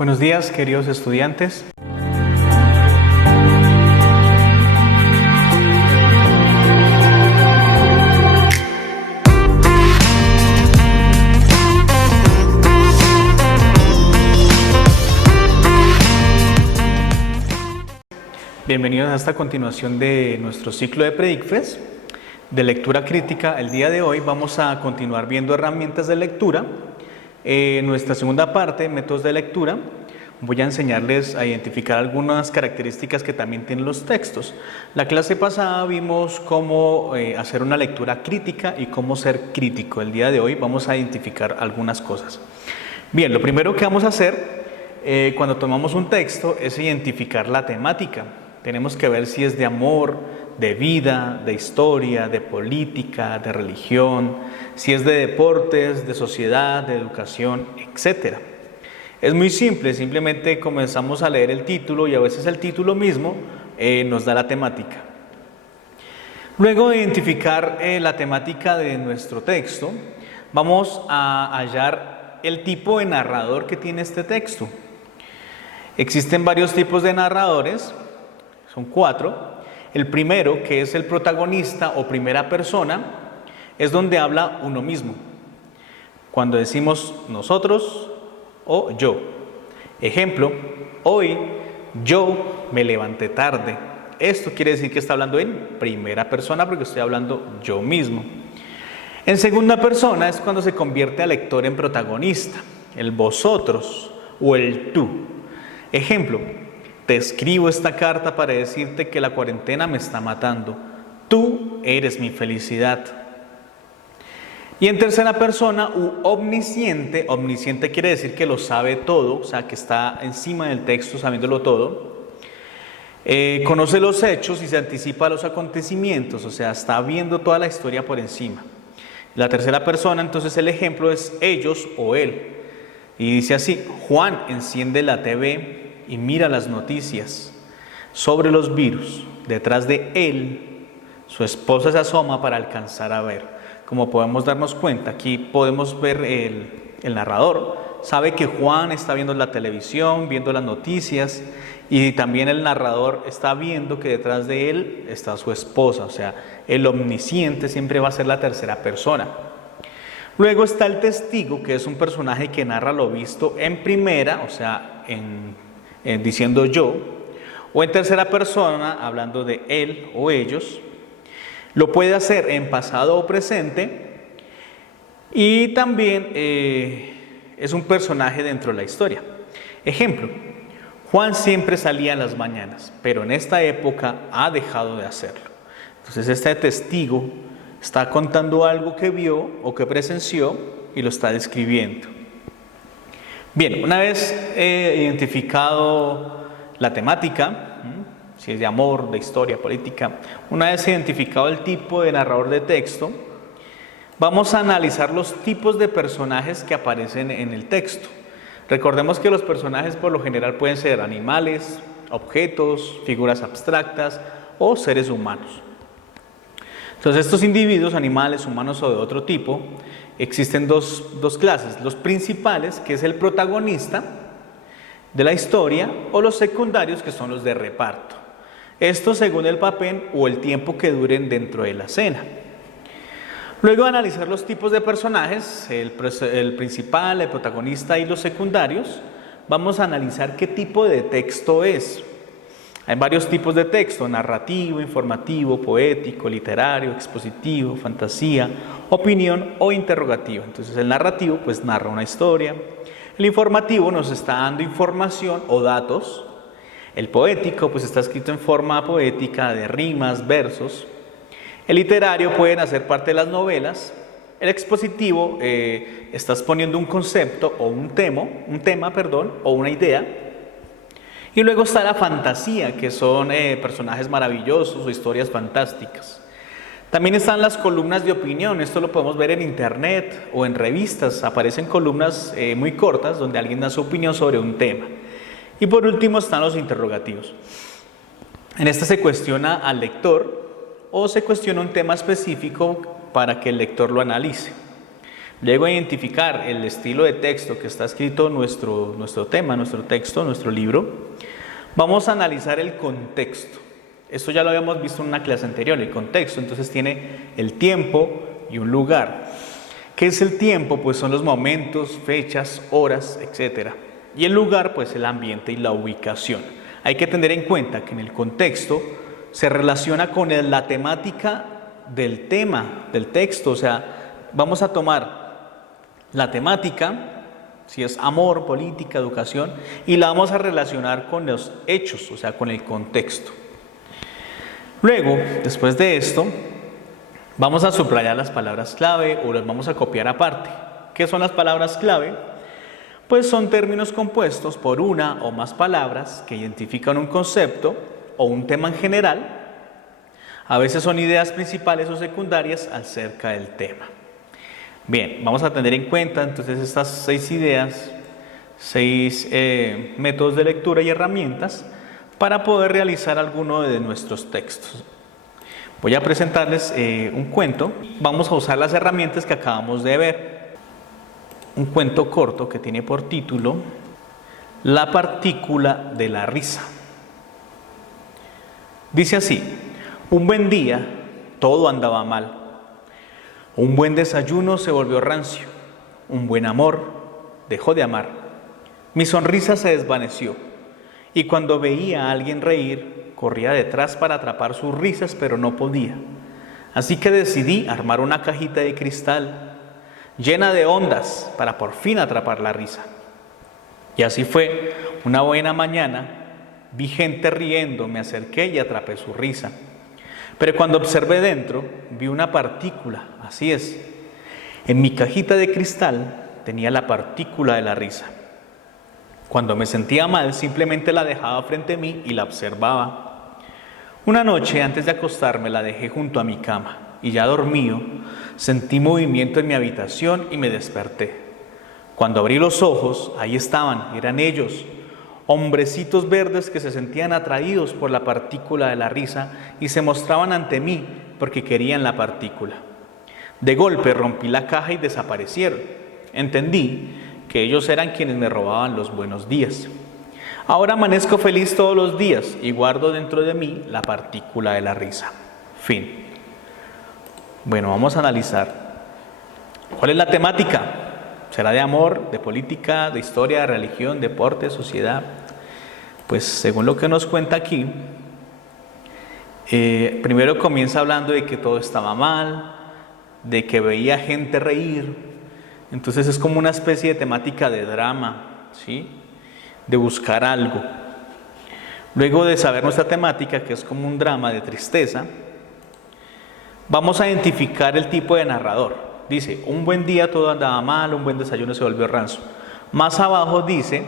Buenos días, queridos estudiantes. Bienvenidos a esta continuación de nuestro ciclo de Predicfes de lectura crítica. El día de hoy vamos a continuar viendo herramientas de lectura. En nuestra segunda parte, métodos de lectura, voy a enseñarles a identificar algunas características que también tienen los textos. La clase pasada vimos cómo hacer una lectura crítica y cómo ser crítico. El día de hoy vamos a identificar algunas cosas. Bien, lo primero que vamos a hacer cuando tomamos un texto es identificar la temática. Tenemos que ver si es de amor, de vida, de historia, de política, de religión, si es de deportes, de sociedad, de educación, etc. Es muy simple, simplemente comenzamos a leer el título y a veces el título mismo nos da la temática. Luego de identificar la temática de nuestro texto, vamos a hallar el tipo de narrador que tiene este texto. Existen varios tipos de narradores, son 4. El primero, que es el protagonista o primera persona, es donde habla uno mismo. Cuando decimos nosotros o yo. Ejemplo, hoy yo me levanté tarde. Esto quiere decir que está hablando en primera persona porque estoy hablando yo mismo. En segunda persona es cuando se convierte al lector en protagonista, el vosotros o el tú. Ejemplo, te escribo esta carta para decirte que la cuarentena me está matando. Tú eres mi felicidad. Y en tercera persona, omnisciente. Omnisciente quiere decir que lo sabe todo, o sea, que está encima del texto sabiéndolo todo. Conoce los hechos y se anticipa a los acontecimientos, o sea, está viendo toda la historia por encima. La tercera persona, entonces el ejemplo es ellos o él. Y dice así, Juan enciende la TV y mira las noticias sobre los virus. Detrás de él, su esposa se asoma para alcanzar a ver. Como podemos darnos cuenta, aquí podemos ver el narrador. Sabe que Juan está viendo la televisión, viendo las noticias, y también el narrador está viendo que detrás de él está su esposa. O sea, el omnisciente siempre va a ser la tercera persona. Luego está el testigo, que es un personaje que narra lo visto en primera, o sea, diciendo yo, o en tercera persona, hablando de él o ellos. Lo puede hacer en pasado o presente, y también es un personaje dentro de la historia. Ejemplo, Juan siempre salía en las mañanas, pero en esta época ha dejado de hacerlo. Entonces este testigo está contando algo que vio o que presenció y lo está describiendo. Bien, una vez identificado la temática, si es de amor, de historia, política, una vez identificado el tipo de narrador de texto, vamos a analizar los tipos de personajes que aparecen en el texto. Recordemos que los personajes por lo general pueden ser animales, objetos, figuras abstractas o seres humanos. Entonces estos individuos, animales, humanos o de otro tipo, existen dos clases, los principales, que es el protagonista de la historia, o los secundarios, que son los de reparto. Esto según el papel o el tiempo que duren dentro de la escena. Luego de analizar los tipos de personajes, el principal, el protagonista y los secundarios, vamos a analizar qué tipo de texto es. Hay varios tipos de texto: narrativo, informativo, poético, literario, expositivo, fantasía, opinión o interrogativo. Entonces el narrativo pues narra una historia, el informativo nos está dando información o datos, el poético pues está escrito en forma poética de rimas, versos, el literario pueden hacer parte de las novelas, el expositivo estás poniendo un concepto o un tema, o una idea. Y luego está la fantasía, que son personajes maravillosos o historias fantásticas. También están las columnas de opinión. Esto lo podemos ver en internet o en revistas. Aparecen columnas muy cortas donde alguien da su opinión sobre un tema. Y por último están los interrogativos. En esta se cuestiona al lector o se cuestiona un tema específico para que el lector lo analice. Luego identificar el estilo de texto que está escrito nuestro tema, nuestro texto, nuestro libro. Vamos a analizar el contexto. Esto ya lo habíamos visto en una clase anterior, el contexto. Entonces tiene el tiempo y un lugar. ¿Qué es el tiempo? Pues son los momentos, fechas, horas, etc. Y el lugar, pues el ambiente y la ubicación. Hay que tener en cuenta que en el contexto se relaciona con la temática del tema, del texto. O sea, vamos a tomar la temática, si es amor, política, educación, y la vamos a relacionar con los hechos, o sea, con el contexto. Luego, después de esto, vamos a subrayar las palabras clave o las vamos a copiar aparte. ¿Qué son las palabras clave? Pues son términos compuestos por una o más palabras que identifican un concepto o un tema en general. A veces son ideas principales o secundarias acerca del tema. Bien, vamos a tener en cuenta entonces estas 6 ideas, 6 métodos de lectura y herramientas para poder realizar alguno de nuestros textos. Voy a presentarles un cuento. Vamos a usar las herramientas que acabamos de ver. Un cuento corto que tiene por título La partícula de la risa. Dice así: un buen día todo andaba mal. Un buen desayuno se volvió rancio. Un buen amor dejó de amar. Mi sonrisa se desvaneció. Y cuando veía a alguien reír, corría detrás para atrapar sus risas, pero no podía. Así que decidí armar una cajita de cristal llena de ondas para por fin atrapar la risa. Y así fue. Una buena mañana vi gente riendo, me acerqué y atrapé su risa. Pero cuando observé dentro, vi una partícula, así es. En mi cajita de cristal tenía la partícula de la risa. Cuando me sentía mal, simplemente la dejaba frente a mí y la observaba. Una noche, antes de acostarme, la dejé junto a mi cama y ya dormido, sentí movimiento en mi habitación y me desperté. Cuando abrí los ojos, ahí estaban, eran ellos, hombrecitos verdes que se sentían atraídos por la partícula de la risa y se mostraban ante mí porque querían la partícula. De golpe rompí la caja y desaparecieron. Entendí que ellos eran quienes me robaban los buenos días. Ahora amanezco feliz todos los días y guardo dentro de mí la partícula de la risa. Fin. Bueno, vamos a analizar. ¿Cuál es la temática? ¿Será de amor, de política, de historia, de religión, deporte, sociedad? Pues según lo que nos cuenta aquí, primero comienza hablando de que todo estaba mal, de que veía gente reír. Entonces es como una especie de temática de drama, ¿sí? De buscar algo. Luego de saber nuestra temática, que es como un drama de tristeza, vamos a identificar el tipo de narrador. Dice, un buen día todo andaba mal, un buen desayuno se volvió rancio. Más abajo dice,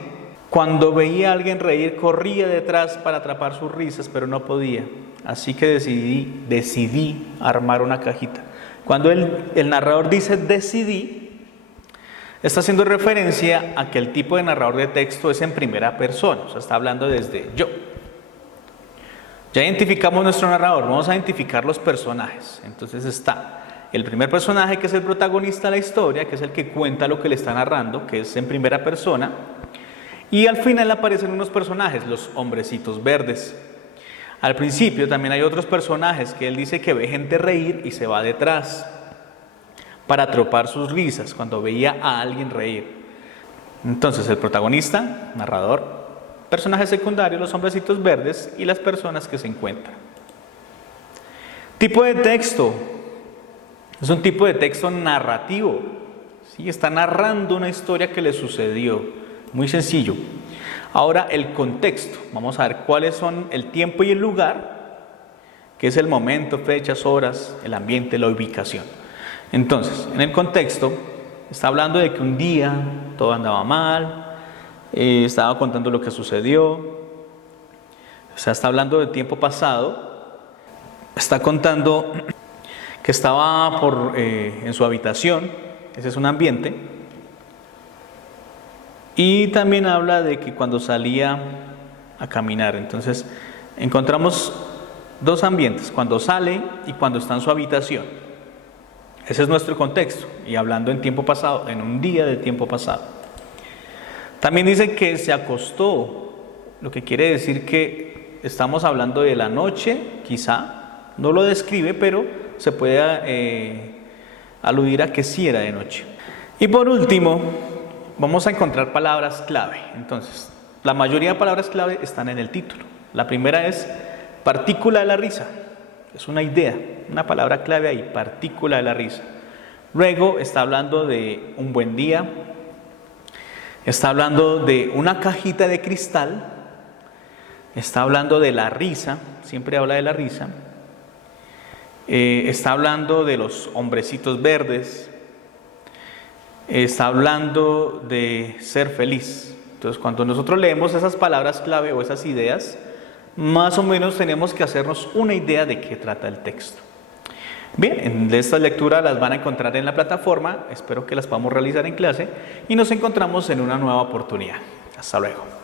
cuando veía a alguien reír, corría detrás para atrapar sus risas, pero no podía. Así que decidí armar una cajita. Cuando el narrador dice decidí, está haciendo referencia a que el tipo de narrador de texto es en primera persona, o sea, está hablando desde yo. Ya identificamos nuestro narrador, vamos a identificar los personajes. Entonces está el primer personaje, que es el protagonista de la historia, que es el que cuenta lo que le está narrando, que es en primera persona. Y al final aparecen unos personajes, los hombrecitos verdes. Al principio también hay otros personajes que él dice que ve gente reír y se va detrás para atrapar sus risas cuando veía a alguien reír. Entonces el protagonista, narrador, personajes secundarios, los hombrecitos verdes y las personas que se encuentran. Tipo de texto. Es un tipo de texto narrativo, ¿sí? Está narrando una historia que le sucedió, muy sencillo. Ahora el contexto, vamos a ver cuáles son el tiempo y el lugar, que es el momento, fechas, horas, el ambiente, la ubicación. Entonces, en el contexto, está hablando de que un día todo andaba mal, estaba contando lo que sucedió, o sea, está hablando de tiempo pasado, está contando que estaba en su habitación, ese es un ambiente, y también habla de que cuando salía a caminar. Entonces encontramos dos ambientes, cuando sale y cuando está en su habitación. Ese es nuestro contexto, y hablando en tiempo pasado, en un día de tiempo pasado. También dice que se acostó, lo que quiere decir que estamos hablando de la noche, quizá, no lo describe, pero se puede aludir a que sí era de noche. Y por último, vamos a encontrar palabras clave. Entonces, la mayoría de palabras clave están en el título. La primera es partícula de la risa. Es una idea, una palabra clave ahí, partícula de la risa. Luego está hablando de un buen día, está hablando de una cajita de cristal, está hablando de la risa, siempre habla de la risa, está hablando de los hombrecitos verdes, está hablando de ser feliz. Entonces, cuando nosotros leemos esas palabras clave o esas ideas, más o menos tenemos que hacernos una idea de qué trata el texto. Bien, estas lecturas las van a encontrar en la plataforma, espero que las podamos realizar en clase y nos encontramos en una nueva oportunidad. Hasta luego.